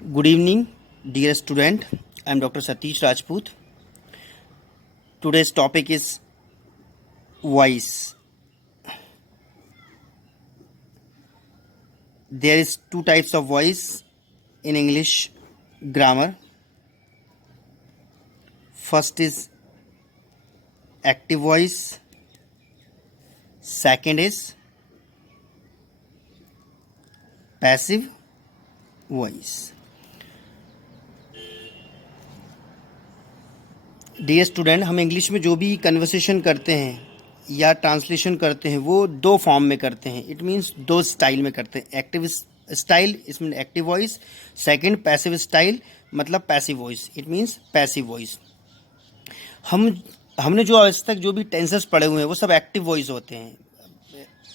Good evening, dear student. I am Dr. Satish Rajput. Today's topic is voice. There is two types of voice in English grammar. First is active voice. Second is passive voice. Dear student, हम English में जो भी conversation करते हैं या translation करते हैं वो दो फॉर्म में करते हैं. इट मीन्स दो स्टाइल में करते हैं. एक्टिव स्टाइल इसमें एक्टिव वॉइस. पैसिव स्टाइल मतलब passive voice. It means passive voice. हमने जो आज तक जो भी टेंसेस पढ़े हुए हैं वो सब एक्टिव वॉइस होते हैं.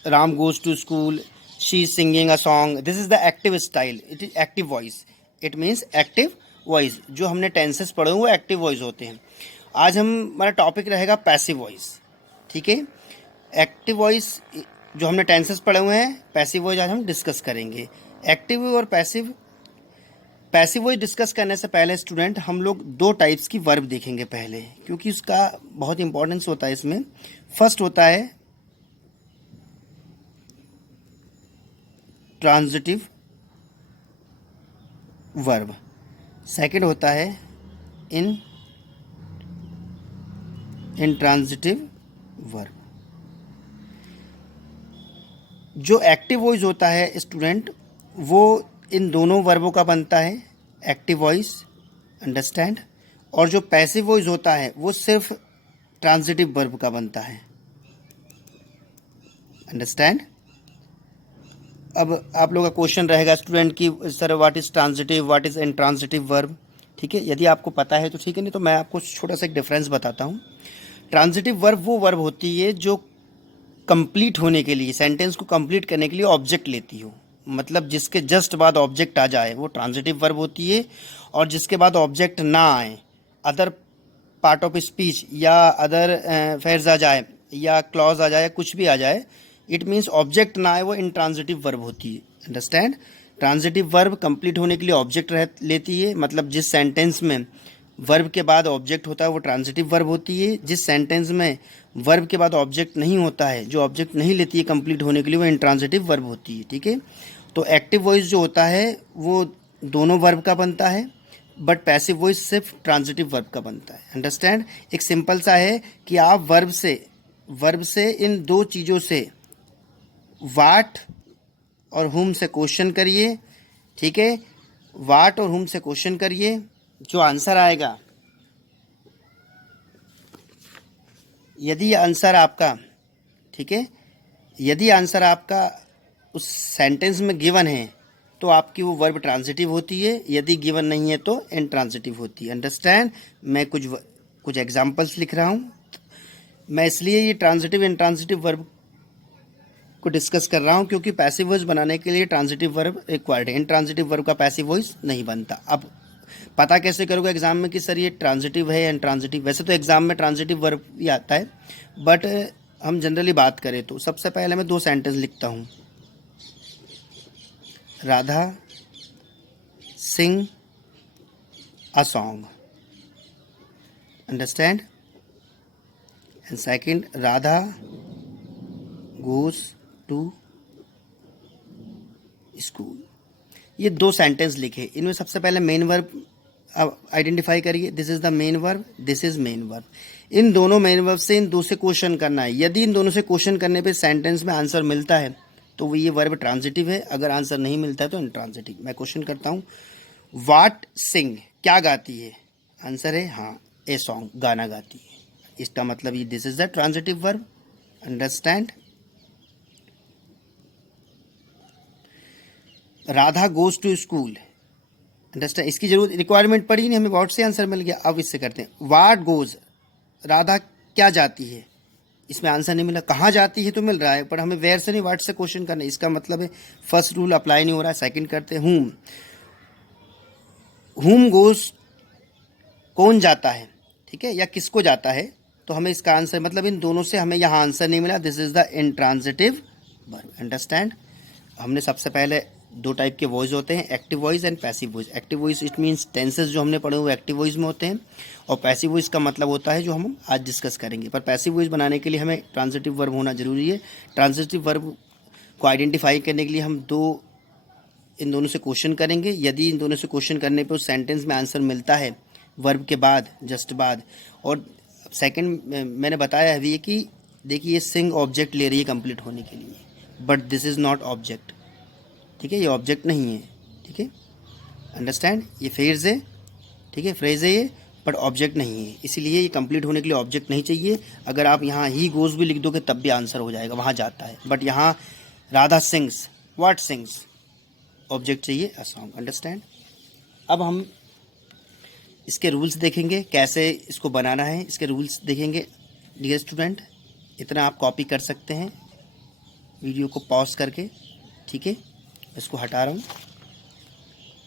Ram goes to school, she is singing a song. This is the active style. It is active voice. It means active voice. जो हमने टेंसेस पढ़े हुए वो एक्टिव वॉइस होते हैं. आज हमारा टॉपिक रहेगा पैसिव वॉइस. ठीक है. एक्टिव वॉइस जो हमने टेंसेस पढ़े हुए हैं, पैसिव वॉइस आज हम डिस्कस करेंगे. एक्टिव और पैसिव वॉइस डिस्कस करने से पहले स्टूडेंट हम लोग दो टाइप्स की वर्ब देखेंगे पहले, क्योंकि उसका बहुत इंपॉर्टेंस होता है इसमें. फर्स्ट होता है ट्रांजिटिव वर्ब. सेकंड होता है इंट्रांजिटिव वर्ब. जो एक्टिव वॉइस होता है स्टूडेंट वो इन दोनों वर्बों का बनता है. Active voice, understand. और जो पैसिव वॉइस होता है वो सिर्फ ट्रांजिटिव वर्ब का बनता है. अंडरस्टैंड. अब आप लोगों का क्वेश्चन रहेगा स्टूडेंट की sir what is transitive, what is intransitive verb. ठीक है, यदि आपको पता है तो ठीक है, नहीं तो मैं आपको छोटा सा एक डिफरेंस बताता हूँ. ट्रांजिटिव वर्ब वो वर्ब होती है जो कंप्लीट होने के लिए, सेंटेंस को कंप्लीट करने के लिए ऑब्जेक्ट लेती हो. मतलब जिसके जस्ट बाद ऑब्जेक्ट आ जाए वो ट्रांजिटिव वर्ब होती है. और जिसके बाद ऑब्जेक्ट ना आए, अदर पार्ट ऑफ स्पीच या अदर फ्रेज आ जाए या क्लॉज आ जाए, कुछ भी आ जाए, इट मीन्स ऑब्जेक्ट ना आए, वो इंट्रांजिटिव वर्ब होती है. अंडरस्टैंड. ट्रांजिटिव वर्ब कंप्लीट होने के लिए ऑब्जेक्ट लेती है. मतलब जिस सेंटेंस में वर्ब के बाद ऑब्जेक्ट होता है वो ट्रांजिटिव वर्ब होती है. जिस सेंटेंस में वर्ब के बाद ऑब्जेक्ट नहीं होता है, जो ऑब्जेक्ट नहीं लेती है कंप्लीट होने के लिए, वो इंट्रांजिटिव वर्ब होती है. ठीक है. तो एक्टिव वॉइस जो होता है वो दोनों वर्ब का बनता है, बट पैसिव वॉइस सिर्फ ट्रांजिटिव वर्ब का बनता है. अंडरस्टैंड. एक सिंपल सा है कि आप वर्ब से इन दो चीज़ों से वाट और हुम से क्वेश्चन करिए. ठीक है. वाट और हुम से क्वेश्चन करिए. जो आंसर आएगा, यदि आंसर आपका, ठीक है, यदि आंसर आपका उस सेंटेंस में गिवन है तो आपकी वो वर्ब ट्रांजिटिव होती है. यदि गिवन नहीं है तो इंट्रांजिटिव होती है. अंडरस्टैंड. मैं कुछ एग्जांपल्स लिख रहा हूँ. मैं इसलिए ये ट्रांजिटिव इंट्रांजिटिव वर्ब को डिस्कस कर रहा हूँ क्योंकि पैसिव वॉइस बनाने के लिए ट्रांजिटिव वर्ब रिक्वायर्ड है. इंट्रांजिटिव वर्ब का पैसिव वॉइस नहीं बनता. अब पता कैसे करोगे एग्जाम में कि सर ये ट्रांजिटिव है या इंट्रांजिटिव. वैसे तो एग्जाम में ट्रांजिटिव वर्ब ही आता है, बट हम जनरली बात करें तो सबसे पहले मैं दो सेंटेंस लिखता हूँ. Radha sing a song. Understand. And second, Radha goes to school. ये दो सेंटेंस लिखे. इनमें सबसे पहले मेन वर्ब आइडेंटिफाई करिए. This is the main verb, this is main verb. इन दोनों मेन वर्ब से इन दो से क्वेश्चन करना है. यदि इन दोनों से क्वेश्चन करने पे सेंटेंस में आंसर मिलता है तो वो ये वर्ब ट्रांजिटिव है. अगर आंसर नहीं मिलता है तो इंट्रांजिटिव. मैं क्वेश्चन करता हूँ. वाट सिंग, क्या गाती है. आंसर है हाँ, ए सॉन्ग, गाना गाती है. इसका मतलब ये this is the transitive verb. Understand. Radha goes to school. Understand. इसकी जरूरत रिक्वायरमेंट पड़ी नहीं, हमें वाट से आंसर मिल गया. अब इससे करते हैं. वाट गोज, राधा क्या जाती है. इसमें आंसर नहीं मिला. कहाँ जाती है तो मिल रहा है, पर हमें वेयर से नहीं वाट से क्वेश्चन करना है. इसका मतलब है फर्स्ट रूल अप्लाई नहीं हो रहा है. सेकंड करते हैं. हुम गोज, कौन जाता है. ठीक है, या किसको जाता है. तो हमें इसका आंसर, मतलब इन दोनों से हमें यहाँ आंसर नहीं मिला. This is the intransitive verb. Understand. हमने सबसे पहले दो टाइप के वॉइस होते हैं, active voice and passive voice. Active voice it means tenses जो हमने पढ़े वो एक्टिव वॉइस में होते हैं, और पैसिव वॉइस का मतलब होता है जो हम आज डिस्कस करेंगे। पर पैसिव वॉइस बनाने के लिए हमें ट्रांजिटिव वर्ब होना जरूरी है। ट्रांजिटिव वर्ब को आइडेंटिफाई करने के लिए हम इन दोनों से क्वेश्चन करेंगे। यदि इन दोनों से क्वेश्चन करने पर उस सेंटेंस में आंसर मिलता है वर्ब के बाद, जस्ट बाद, और सेकंड मैंने बताया अभी कि देखिए ये सिंग ऑब्जेक्ट ले रही है कंप्लीट होने के लिए, but this is not object, ठीक है, ये ऑब्जेक्ट नहीं है, ठीक है, अंडरस्टैंड, ये फ्रेज है, ठीक है, फ्रेज है ये, बट ऑब्जेक्ट नहीं है, इसीलिए ये कंप्लीट होने के लिए ऑब्जेक्ट नहीं चाहिए। अगर आप यहाँ ही गोज़ भी लिख दोगे तब भी आंसर हो जाएगा, वहाँ जाता है, बट यहाँ Radha sings, what sings, object चाहिए अ सॉन्ग, अंडरस्टैंड। अब हम इसके रूल्स देखेंगे, कैसे इसको बनाना है, इसके रूल्स देखेंगे। डियर स्टूडेंट, इतना आप कॉपी कर सकते हैं वीडियो को पॉज करके, ठीक है, इसको हटा रहा हूँ।